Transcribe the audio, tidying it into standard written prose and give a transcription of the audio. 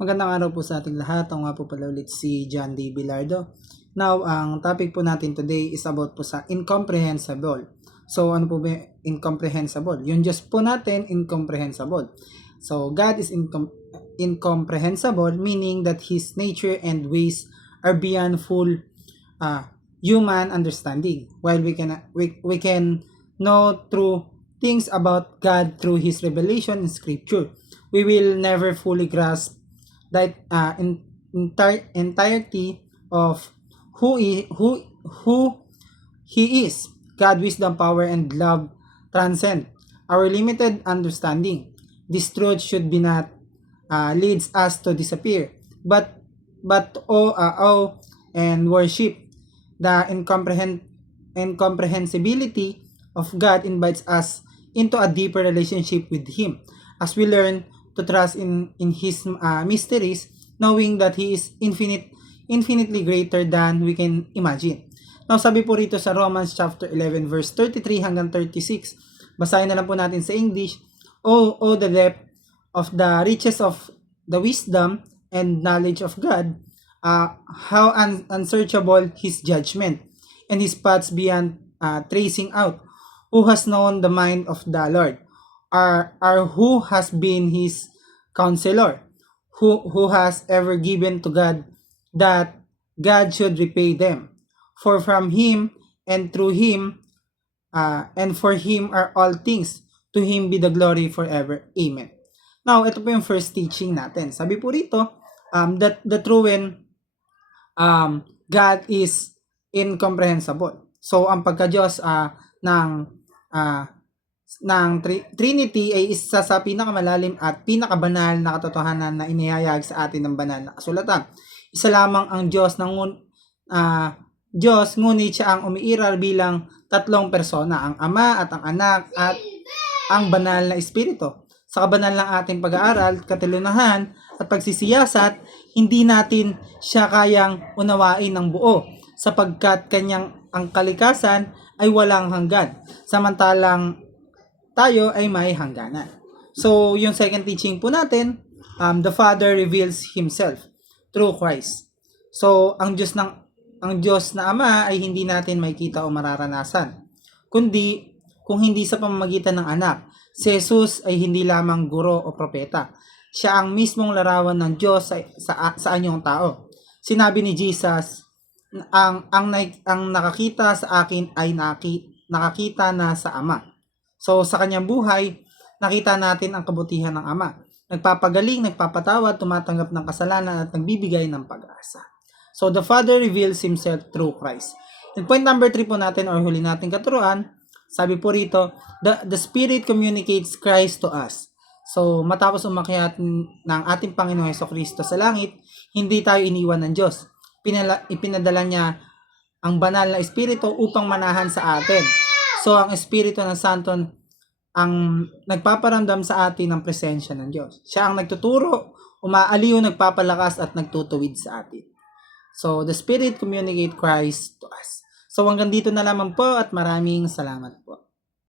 Magandang araw po sa ating lahat. Ako nga po pala ulit si John D. Bilardo. Now, ang topic po natin today is about po sa incomprehensible. So, ano po ba incomprehensible? Yung Diyos po natin, incomprehensible. So, God is incomprehensible, meaning that His nature and ways are beyond full human understanding. While we can know true things about God through His revelation in Scripture, we will never fully grasp that entirety of who He is. God, wisdom, power, and love transcend our limited understanding. This truth should be not leads us to disappear, but awe and worship. The incomprehensibility of God invites us into a deeper relationship with Him as we learn to trust in His mysteries, knowing that He is infinitely greater than we can imagine. Now, sabi po rito sa Romans chapter 11 verse 33 hanggang 36, basahin na lang po natin sa English. Oh, the depth of the riches of the wisdom and knowledge of God, how unsearchable His judgment, and His paths beyond tracing out. Who has known the mind of the Lord? Who has been His counselor? Who has ever given to God that God should repay them? For from Him and through Him and for Him are all things. To Him be the glory forever. Amen. Now, ito po yung first teaching natin. Sabi po rito, that the true God is incomprehensible. So, ang pagka-Diyos ng Trinity ay isa sa pinakamalalim at pinakabanal na katotohanan na inihayag sa atin ng banal na kasulatan. Isa lamang ang Diyos Diyos, ngunit siya ang umiiral bilang tatlong persona, ang Ama at ang Anak at ang Banal na Espiritu. Sa kabanal ng ating pag-aaral, katilunahan at pagsisiyasat, hindi natin siya kayang unawain ng buo sapagkat kanyang ang kalikasan ay walang hanggan, samantalang tayo ay may hangganan. So, yung second teaching po natin, the Father reveals Himself through Christ. So, ang Diyos na Ama ay hindi natin makikita o mararanasan, kundi kung hindi sa pamamagitan ng anak. Si Jesus ay hindi lamang guro o propeta. Siya ang mismong larawan ng Diyos sa anyong tao. Sinabi ni Jesus, ang nakakita sa akin ay nakakita na sa Ama. So sa kanyang buhay, nakita natin ang kabutihan ng Ama. Nagpapagaling, nagpapatawad, tumatanggap ng kasalanan at nagbibigay ng pag-asa. So the Father reveals Himself through Christ. And point number 3 po natin or huli nating katuruan, sabi po rito, the Spirit communicates Christ to us. So, matapos umakyat ng ating Panginoong Hesukristo sa langit, hindi tayo iniwan ng Diyos. Ipinadala niya ang banal na Espiritu upang manahan sa atin. So, ang Espiritu ng Santo ang nagpaparamdam sa atin ng presensya ng Diyos. Siya ang nagtuturo, umaaliw, nagpapalakas at nagtutuwid sa atin. So, the Spirit communicates Christ to us. So hanggang dito na lamang po at maraming salamat po.